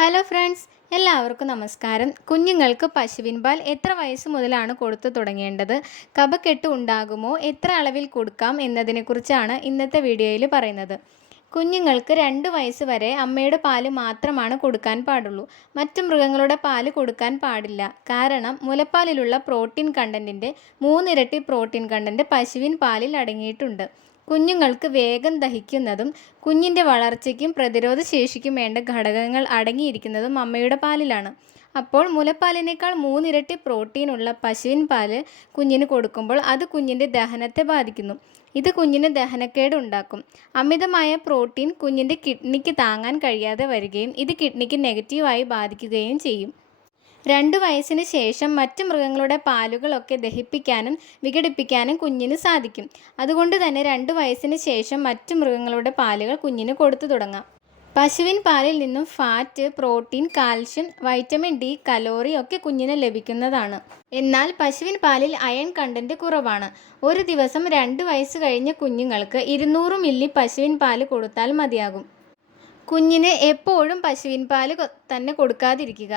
Hello friends, എല്ലാവർക്കും നമസ്കാരം. കുഞ്ഞുങ്ങൾക്ക് പശുവിൻ പാൽ എത്ര വയസ്സ് മുതലാണ് കൊടുത്തു തുടങ്ങേണ്ടത്? കഫക്കെട്ട് ഉണ്ടാകുമോ? എത്ര അളവിൽ കൊടുക്കാം എന്നതിനെക്കുറിച്ചാണ് ഇന്നത്തെ വീഡിയോയിൽ പറയുന്നത്. കുഞ്ഞുങ്ങൾക്ക് 2 വയസ്സ് വരെ അമ്മയുടെ പാല് മാത്രമാണ് കൊടുക്കാൻ പാടുള്ളൂ. മറ്റു മൃഗങ്ങളുടെ പാല് കൊടുക്കാൻ പാടില്ല. കാരണം മുലപ്പാലിലുള്ള പ്രോട്ടീൻ കണ്ടന്റിൻ്റെ 3 ഇരട്ടി പ്രോട്ടീൻ കണ്ടന്റ് പശുവിൻ പാലിൽ അടങ്ങിയിട്ടുണ്ട്. കുഞ്ഞുങ്ങൾക്ക് വേഗം ദഹിക്കുന്നതും കുഞ്ഞിൻ്റെ വളർച്ചയ്ക്കും പ്രതിരോധ ശേഷിക്കും വേണ്ട ഘടകങ്ങൾ അടങ്ങിയിരിക്കുന്നതും അമ്മയുടെ പാലിലാണ്. അപ്പോൾ മുലപ്പാലിനേക്കാൾ 3 ഇരട്ടി പ്രോട്ടീനുള്ള പശുവിൻ പാല് കുഞ്ഞിന് കൊടുക്കുമ്പോൾ അത് കുഞ്ഞിൻ്റെ ദഹനത്തെ ബാധിക്കുന്നു. ഇത് കുഞ്ഞിന് ദഹനക്കേട് ഉണ്ടാക്കും. അമിതമായ പ്രോട്ടീൻ കുഞ്ഞിൻ്റെ കിഡ്നിക്ക് താങ്ങാൻ കഴിയാതെ വരികയും ഇത് കിഡ്നിക്ക് നെഗറ്റീവായി ബാധിക്കുകയും ചെയ്യും. 2 വയസ്സിന് ശേഷം മറ്റ് മൃഗങ്ങളുടെ പാലുകളൊക്കെ ദഹിപ്പിക്കാനും വിഘടിപ്പിക്കാനും കുഞ്ഞിന് സാധിക്കും. അതുകൊണ്ട് തന്നെ 2 വയസ്സിന് ശേഷം മറ്റ് മൃഗങ്ങളുടെ പാലുകൾ കുഞ്ഞിന് കൊടുത്തു തുടങ്ങാം. പശുവിൻ പാലിൽ നിന്നും fat, protein, calcium, vitamin D, calorie ഒക്കെ കുഞ്ഞിന് ലഭിക്കുന്നതാണ്. എന്നാൽ പശുവിൻ പാലിൽ അയൺ കണ്ടന്റ് കുറവാണ്. ഒരു ദിവസം 2 വയസ്സ് കഴിഞ്ഞ കുഞ്ഞുങ്ങൾക്ക് 200 മില്ലി പശുവിൻ പാല് കൊടുത്താൽ മതിയാകും. കുഞ്ഞിന് എപ്പോഴും പശുവിൻ പാല് തന്നെ കൊടുക്കാതിരിക്കുക.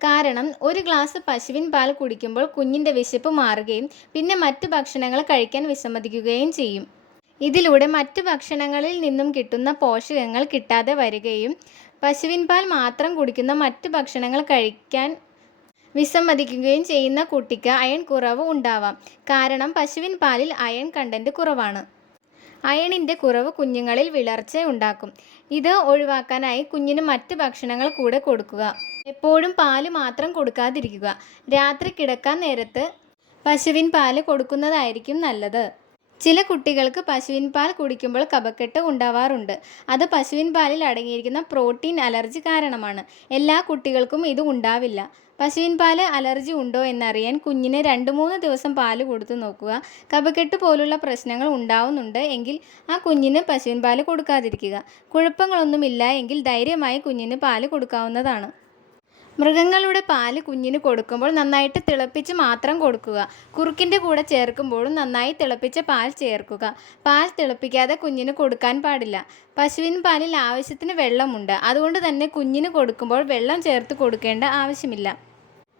കാരണം ഒരു ഗ്ലാസ് പശുവിൻ പാൽ കുടിക്കുമ്പോൾ കുഞ്ഞിൻ്റെ വിശപ്പ് മാറുകയും പിന്നെ മറ്റ് ഭക്ഷണങ്ങൾ കഴിക്കാൻ വിസമ്മതിക്കുകയും ചെയ്യും. ഇതിലൂടെ മറ്റ് ഭക്ഷണങ്ങളിൽ നിന്നും കിട്ടുന്ന പോഷകങ്ങൾ കിട്ടാതെ വരികയും പശുവിൻ പാൽ മാത്രം കുടിക്കുന്ന മറ്റ് ഭക്ഷണങ്ങൾ കഴിക്കാൻ വിസമ്മതിക്കുകയും ചെയ്യുന്ന കുട്ടിക്ക് അയൺ കുറവ് ഉണ്ടാവാം. കാരണം പശുവിൻ പാലിൽ അയൺ കണ്ടന്റ് കുറവാണ്. അയണിൻ്റെ കുറവ് കുഞ്ഞുങ്ങളിൽ വിളർച്ച ഉണ്ടാക്കും. ഇത് ഒഴിവാക്കാനായി കുഞ്ഞിന് മറ്റ് ഭക്ഷണങ്ങൾ കൂടെ കൊടുക്കുക. എപ്പോഴും പാല് മാത്രം കൊടുക്കാതിരിക്കുക. രാത്രി കിടക്കാൻ നേരത്ത് പശുവിൻ പാല് കൊടുക്കുന്നതായിരിക്കും നല്ലത്. ചില കുട്ടികൾക്ക് പശുവിൻ പാൽ കുടിക്കുമ്പോൾ കഫക്കെട്ട് ഉണ്ടാവാറുണ്ട്. അത് പശുവിൻ പാലിൽ അടങ്ങിയിരിക്കുന്ന പ്രോട്ടീൻ അലർജി കാരണമാണ്. എല്ലാ കുട്ടികൾക്കും ഇത് ഉണ്ടാവില്ല. പശുവിൻ പാല് അലർജി ഉണ്ടോ എന്നറിയാൻ കുഞ്ഞിന് 2-3 ദിവസം പാല് കൊടുത്തു നോക്കുക. കഫക്കെട്ട് പോലുള്ള പ്രശ്നങ്ങൾ ഉണ്ടാവുന്നുണ്ട് എങ്കിൽ ആ കുഞ്ഞിന് പശുവിൻ പാല് കൊടുക്കാതിരിക്കുക. കുഴപ്പങ്ങളൊന്നുമില്ല എങ്കിൽ ധൈര്യമായി കുഞ്ഞിന് പാല് കൊടുക്കാവുന്നതാണ്. മൃഗങ്ങളുടെ പാല് കുഞ്ഞിന് കൊടുക്കുമ്പോൾ നന്നായിട്ട് തിളപ്പിച്ച് മാത്രം കൊടുക്കുക. കുറുക്കിൻ്റെ കൂടെ ചേർക്കുമ്പോഴും നന്നായി തിളപ്പിച്ച പാൽ ചേർക്കുക. പാൽ തിളപ്പിക്കാതെ കുഞ്ഞിന് കൊടുക്കാൻ പാടില്ല. പശുവിൻ പാലിൽ ആവശ്യത്തിന് വെള്ളമുണ്ട്. അതുകൊണ്ട് തന്നെ കുഞ്ഞിന് കൊടുക്കുമ്പോൾ വെള്ളം ചേർത്ത് കൊടുക്കേണ്ട ആവശ്യമില്ല.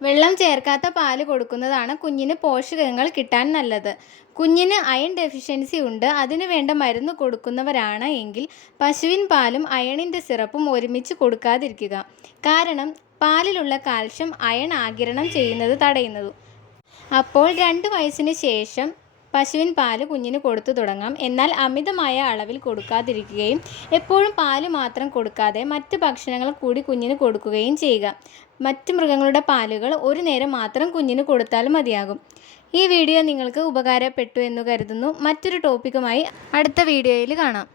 വെള്ളം ചേർക്കാത്ത പാല് കൊടുക്കുന്നതാണ് കുഞ്ഞിന് പോഷകങ്ങൾ കിട്ടാൻ നല്ലത്. കുഞ്ഞിന് അയൺ ഡെഫിഷ്യൻസി ഉണ്ട്, അതിനു വേണ്ട മരുന്ന് കൊടുക്കുന്നവരാണ് എങ്കിൽ പശുവിൻ പാലും അയണിൻ്റെ സിറപ്പും ഒരുമിച്ച് കൊടുക്കാതിരിക്കുക. കാരണം പാലിലുള്ള കാൽഷ്യം അയൺ ആഗിരണം ചെയ്യുന്നത് തടയുന്നു. അപ്പോൾ 2 വയസ്സിന് ശേഷം പശുവിൻ പാല് കുഞ്ഞിന് കൊടുത്തു തുടങ്ങാം. എന്നാൽ അമിതമായ അളവിൽ കൊടുക്കാതിരിക്കുകയും എപ്പോഴും പാല് മാത്രം കൊടുക്കാതെ മറ്റ് ഭക്ഷണങ്ങൾ കൂടി കുഞ്ഞിന് കൊടുക്കുകയും ചെയ്യുക. മറ്റ് മൃഗങ്ങളുടെ പാലുകൾ ഒരു നേരം മാത്രം കുഞ്ഞിന് കൊടുത്താൽ മതിയാകും. ഈ വീഡിയോ നിങ്ങൾക്ക് ഉപകാരപ്പെട്ടു എന്ന് കരുതുന്നു. മറ്റൊരു ടോപ്പിക്കുമായി അടുത്ത വീഡിയോയിൽ കാണാം.